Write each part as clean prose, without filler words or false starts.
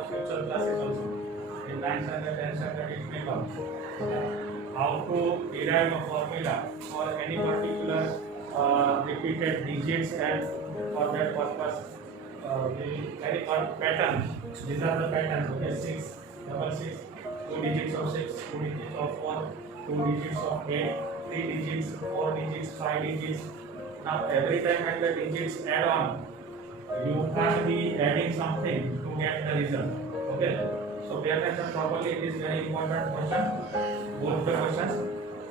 our future classes also. In 9th standard, 10th standard, it may come. How to derive a formula for any particular repeated digits, and for that purpose, any pattern. These are the patterns. Okay, 6, double 6, 2 digits of 6, 2 digits of 4, 2 digits of 8, 3 digits, 4 digits, 5 digits. Now every time when the digits add on, you can't be adding something to get the result. Okay, so pay attention properly. It is very important question. Both the questions.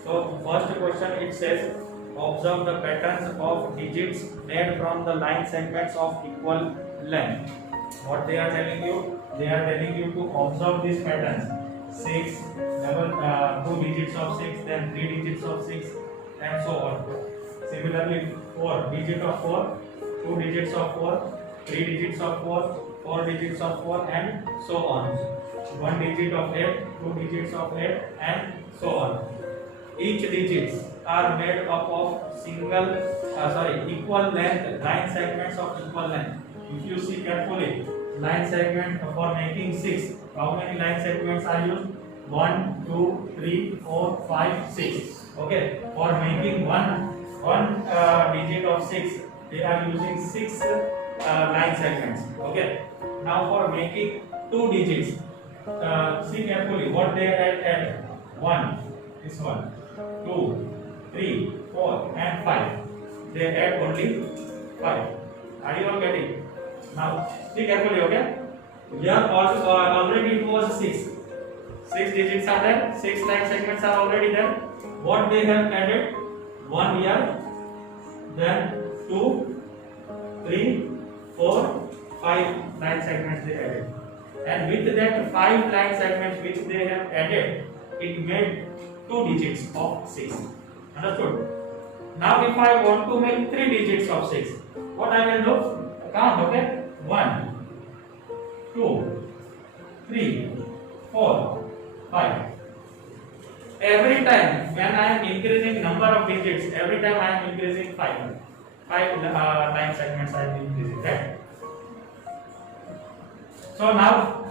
So first question, it says observe the patterns of digits made from the line segments of equal length. What they are telling you? They are telling you to observe these patterns. 6, double 2 digits of 6, then 3 digits of 6, and so on. Similarly, 4 digit of 4, 2 digits of 4, 3 digits of 4, 4 digits of 4, and so on. 1 digit of 8, 2 digits of 8, and so on. Each digits are made up of equal length line segments of equal length. If you see carefully, line segment for making 6, how many line segments are used? 1, 2, 3, 4, 5, 6. Okay, for making one digit of 6, they are using 6 line segments. Okay, now for making 2 digits, see carefully what they add. 1, this one, 2, 3, 4, and 5. They add only 5. Are you all getting? Now see carefully. Okay, here also already it was 6. 6 digits are there. 6 line segments are already there. What they have added? 1 here, then 2, 3, 4, 5 line segments they added. And with that 5 line segments which they have added, it made 2 digits of 6. Understood? Now if I want to make 3 digits of 6, what I will do? Count. Okay, 1, 2, 3, 4, 5. Every time when I am increasing number of digits, every time I am increasing 5 line segments I am increasing, right? So now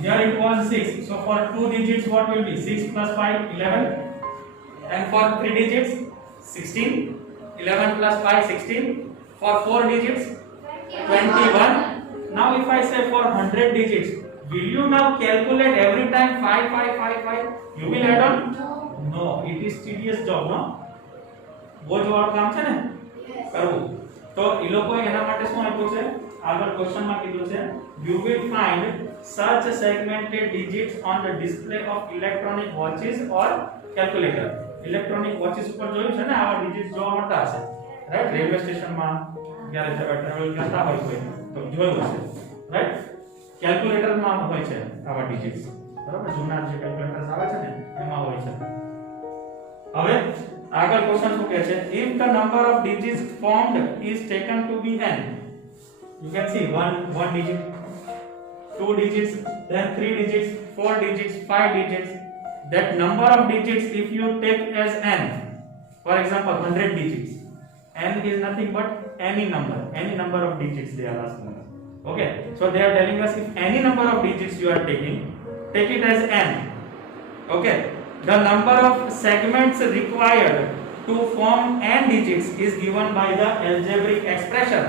here it was 6. So for 2 digits, what will be 6 plus 5, 11, and for 3 digits, 16. 11 plus 5, 16. For 4 digits, 21. Now if I say for 100 digits, will you now calculate every time 5, 5, 5, 5? You will add on? No, it is tedious job, no? वो जो और काम છે ને કરવું તો એ લોકોએ એના માટે શું આપ્યું છે આગળ ક્વેશ્ચનમાં કીધું છે you will find such segmented digits on the display of electronic watches or calculator. Electronic watches ઉપર જોયું છે ને આવા ડિજિટ્સ જોવા મળતા હશે, રાઈટ? રેલવે સ્ટેશનમાં જ્યારે ટ્રાવેલ કરતા હોય કોઈ તો જોયું હશે, રાઈટ? કેલ્ક્યુલેટરમાં હોય છે આવા ડિજિટ્સ, બરાબર? જૂના જે કેલ્ક્યુલેટર્સ આવે છે ને એમાં હોય છે. હવે આગળ ક્વેશ્ચન શું કહે છે? if the number of digits formed is taken to be n, you can see one digit, 2 digits, then 3 digits, 4 digits, 5 digits. That number of digits if you take as n, for example 100 digits, n is nothing but any number of digits they are asking us. Okay, so they are telling us if any number of digits you are taking, take it as n. Okay, the number of segments required to form n digits is given by the algebraic expression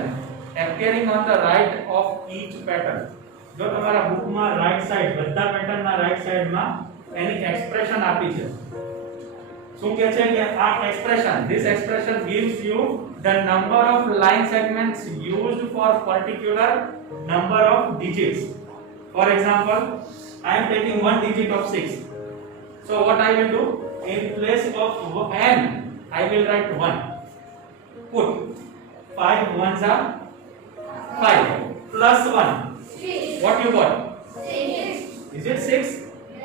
appearing on the right of each pattern. જો તમારા બુકમાં right side બધા પેટર્નના right સાઈડમાં એની expression આપી છે. શું કહે છે કે આ expression, this expression gives you the number of line segments used for particular number of digits. For example, I am taking one digit of 6. So what I will do, in place of n I will write 1. Put 5 ones are 5 plus 1. What you got? 6. Is it 6?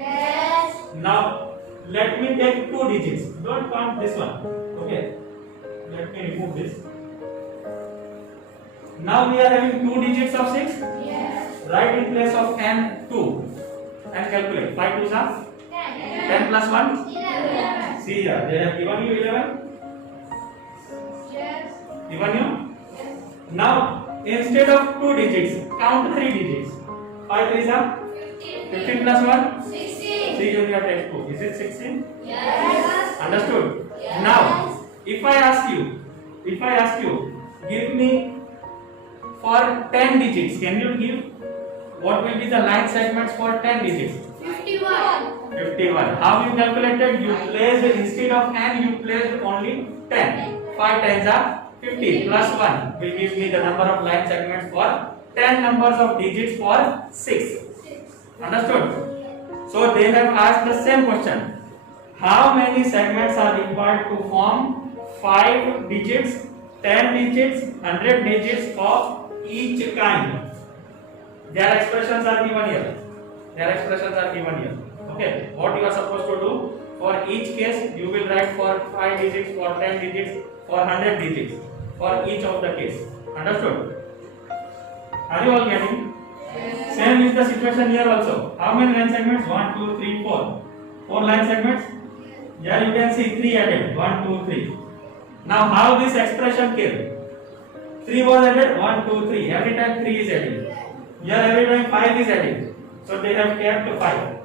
Yes. Now let me take 2 digits. Don't count this one. Okay. Let me remove this. Now we are having 2 digits of 6. Yes. Write in place of n 2 and calculate. 5 2s are 10 plus 1. 11. See here, they have given you 11. Yes. Given you. Yes. Now instead of 2 digits, count 3 digits. 5 3s are 15 plus 1. 16. See in your textbook. Is it 16? Yes. Understood? Yes. Now, if I ask you, give me for 10 digits, can you give what will be the line segments for 10 digits? 51. 51. How you calculated? You placed instead of n, you placed only 10. 5 tens are 50 plus 1 will give me the number of line segments for 10 numbers of digits for 6. Understood? So they have asked the same question. How many segments are required to form 5 digits, 10 digits, 100 digits of each kind? Their expressions are given here. Okay, what you are supposed to do for each case, you will write for 5 digits, for 10 digits, for 100 digits, for each of the case. Understood? Are you all getting? Yes. Same is the situation here also. How many line segments? 1, 2, 3, 4. 4 line segments. Here you can see 3 added. 1, 2, 3. Now how this expression came? 3 was added. 1, 2, 3. Every time 3 is added. Here every time 5 is added. So they have kept 5.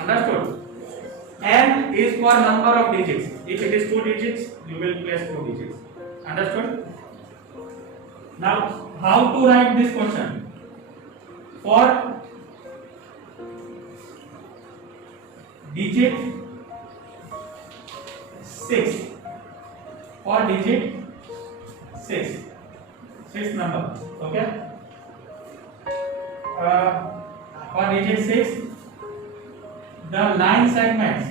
Understood? N is for number of digits. If it is 2 digits, you will place 2 digits. Understood? Now, how to write this question? For digit 6, for digit 6, 6 number. Okay? For digit 6, the line segments,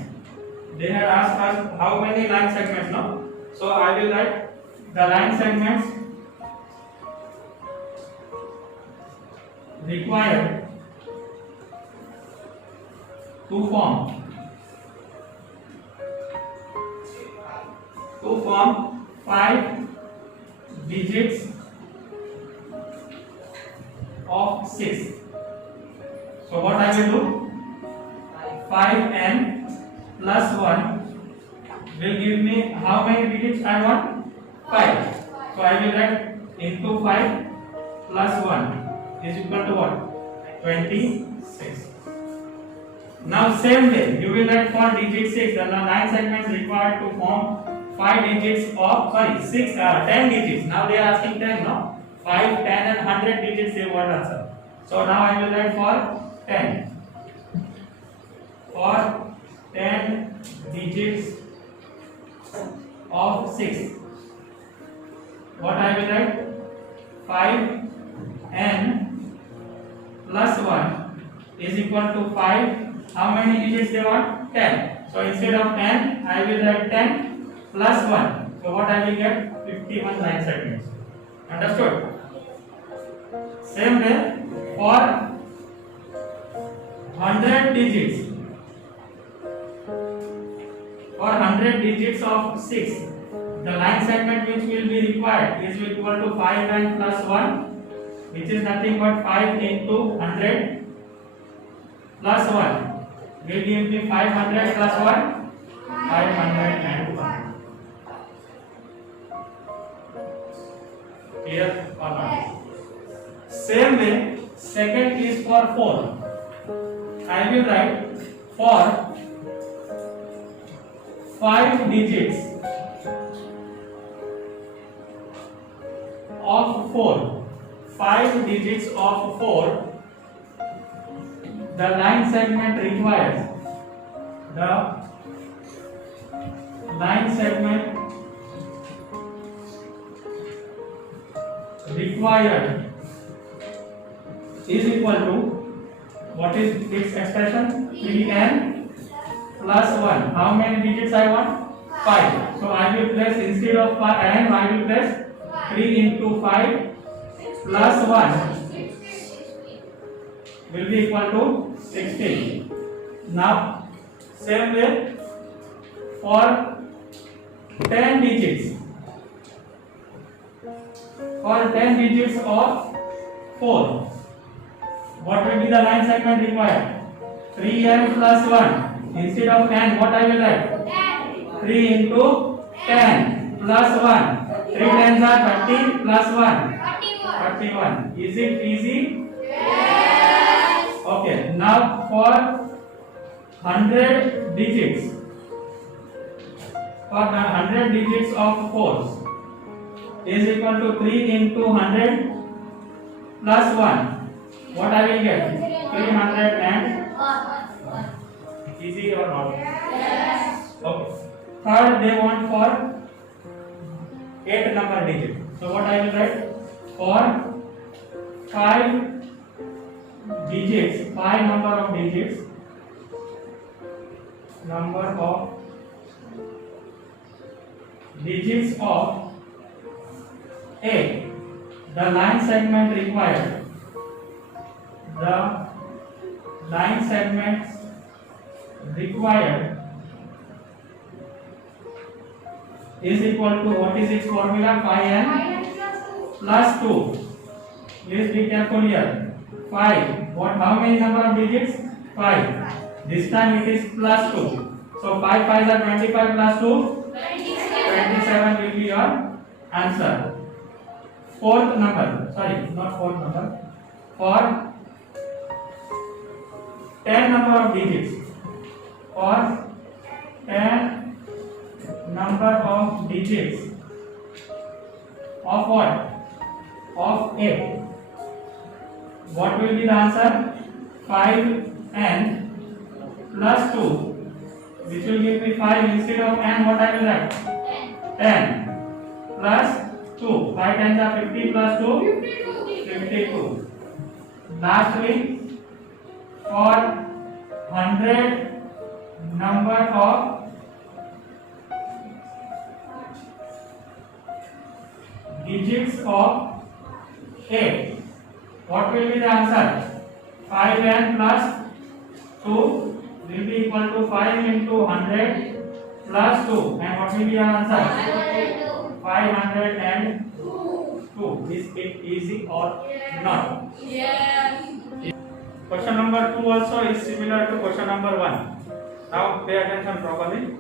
they have asked us how many line segments, no? So I will write the line segments required to form 5 digits of 6. So what I will do? 5n plus 1 will give me how many digits I want? 5. So I will write into 5 plus 1 is equal to what? 26. Now same way you will write for digit 6. The 9 segments required to form 5 digits of 10 digits. Now they are asking 10, no? 5, 10 and 100 digits they want answer. So now I will write for 10. For 10 digits of 6. What I will write? 5n plus 1 is equal to 5. How many digits they want? 10. So instead of n, I will write 10 plus 1. So what I will get? 51 line segments. Understood? Same way for 100 digits. For 100 digits of 6, the line segment which will be required is equal to 5n plus 1, which is nothing but 5 into 100 plus 1 will give me 500 plus 1, 501. Clear or not? Same way, second is for 4. I will write for 5 digits of 4. 5 digits of 4. The line segment requires. The line segment required is equal to, what is its expression? 3n plus 1. How many digits I want? 5. So I will place instead of 5n, I will place 3 into 5 plus 1 will be equal to 16. Now same way for 10 digits. For 10 digits of 4. What will be the line segment required? 3n plus 1. Instead of n, what I will write? 3 into 10 plus 1. 3 tens are 30 plus 1. 31. Is it easy? Yes. Okay, now for 100 digits, for the 100 digits of 4 is equal to 3 into 100 plus 1. What I will get? 300 and easy or not? Okay. Third, they want for 8 number digit. So what I will write? For 5 digits, 5 number of digits, number of digits of 8, the line segment required, the line segments required is equal to, what is its formula? 5n plus 2. Please be careful here. 5. What? How many number of digits? 5. This time it is plus 2. So 5 5s are 25 plus 2. 27 will be your answer. Fourth number. Sorry, not fourth number. For 10 number of digits. For 10 number of digits of what? Of 8. What will be the answer? 5n plus 2, which will give me 5 instead of n. What I will write? 10 plus 2. 5 times are 50 plus 2, 52. Lastly, for 100 number of digits of 8, what will be the answer? 5n plus 2 will be equal to 5 into 100 plus 2, and what will be your answer? 502. Is it easy or not? Question number 2 also is similar to question number 1. Now pay attention properly.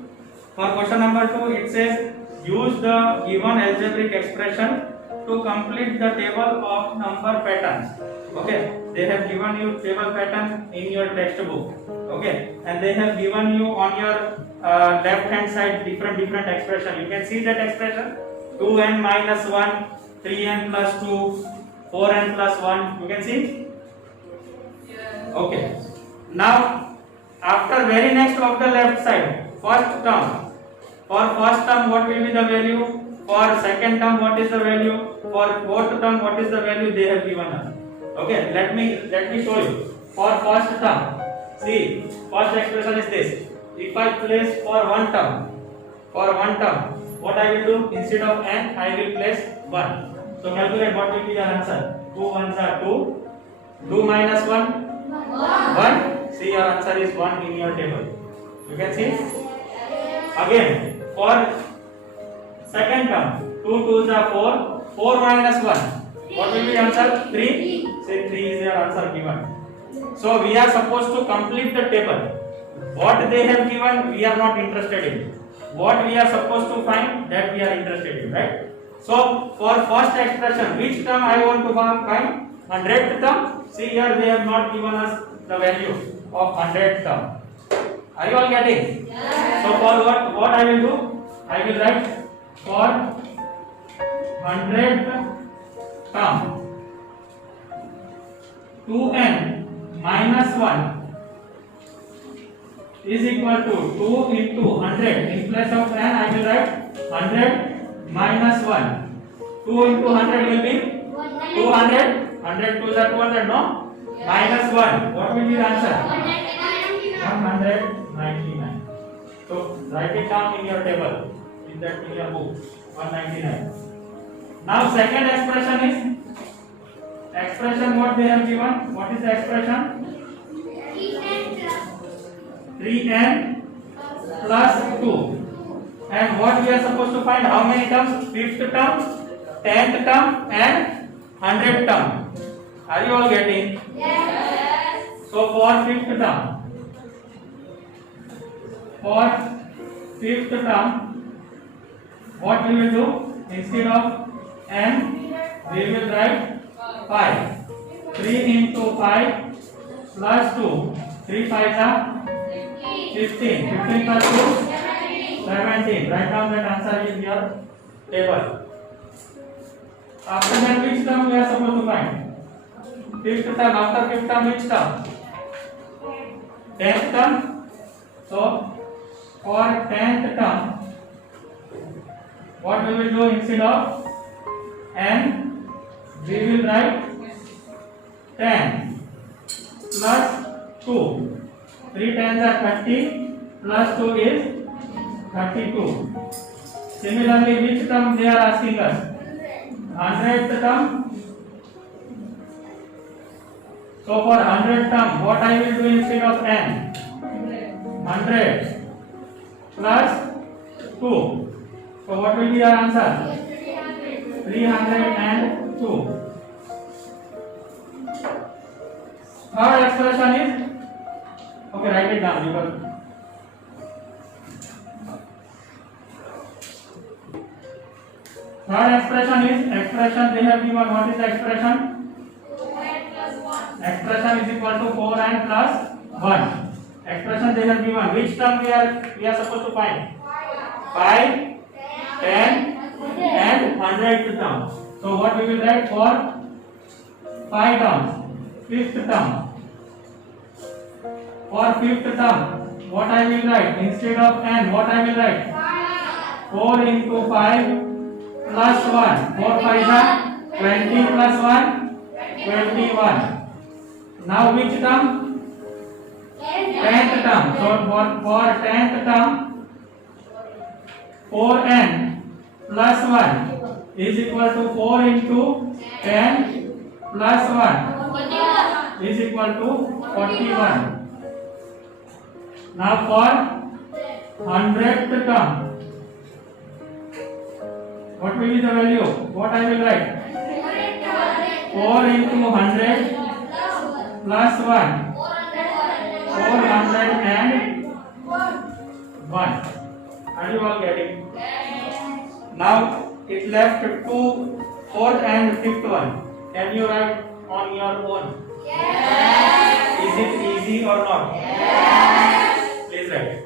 For question number 2, it says use the given algebraic expression to complete the table of number patterns. Okay, they have given you table pattern in your textbook. Okay, and they have given you on your left hand side different expression. You can see that expression: 2n minus 1, 3n plus 2, 4n plus 1. You can see? Okay. Now, after very next of the left side, first term. For first term, what will be the value? For second term, what is the value? For fourth term, what is the value they have given us? Okay, let me show you. For first term, see, first expression is this. If I place for one term, what I will do? Instead of n, I will place 1. So calculate what will be your answer. 2 ones are 2. 2 minus 1, 1. See, your answer is 1 in your table. You can see. Again, for second term, 2 2s are 4. 4 minus 1. What will be answer? 3. Say 3 is your answer given. So we are supposed to complete the table. What they have given, we are not interested in. What we are supposed to find, that we are interested in, right? So for first expression, which term I want to find? 100th term. See here, they have not given us the value of 100th term. Are you all getting? Yes. So for what I will do? I will write for 100th term, 2n minus 1 is equal to 2 into 100. In place of n, I will write 100 minus 1. 2 into 100 will be 200. 100 2s are 200, no? Minus 1. What will be the answer? 199. So write it down in your table, in your book. 199. Now second expression is what they have given. What is the expression? 3n plus 2. And what we are supposed to find? How many terms? 5th term, 10th term and 100th term. Are you all getting? Yes. So for 5th term, what we will do? Instead of n, we will write 5. 3 into 5, plus 2. 3 5 are 15. 15 plus 2, 17. Write down that answer in your table. After that, which term we are supposed to find? Fifth term. After fifth term, which term? 10th term. So for 10th term, what we will do instead of n, we will write 10 plus 2. 3 10s are 30 plus 2 is 32. Similarly, which term they are asking us? 100th term. So for 100th term, what I will do instead of n? 100 plus 2. So what will be your answer? 302. Third expression is, okay, write it down. Because third expression is expression they have given. What is the expression? Expression is equal to 4n plus 1. Expression they have given. Which term we are supposed to find? 5, 10, and 100th term. So what we will write for 5 terms? Fifth term. For fifth term, what I will write? Instead of n, what I will write? 4 into 5 plus 1. 4 5 are 20 plus 1, 21. Now which term? 10th term. So for 10th term, 4n plus 1 is equal to 4 into 10 plus 1 is equal to 41. Now for 100th term, what will be the value? What I will write? 4 into 100 plus 1. 401. Are you all getting? Now it left 2, 4th and 5th one. Can you write on your own? Yes. Is it easy or not? Yes. Please write.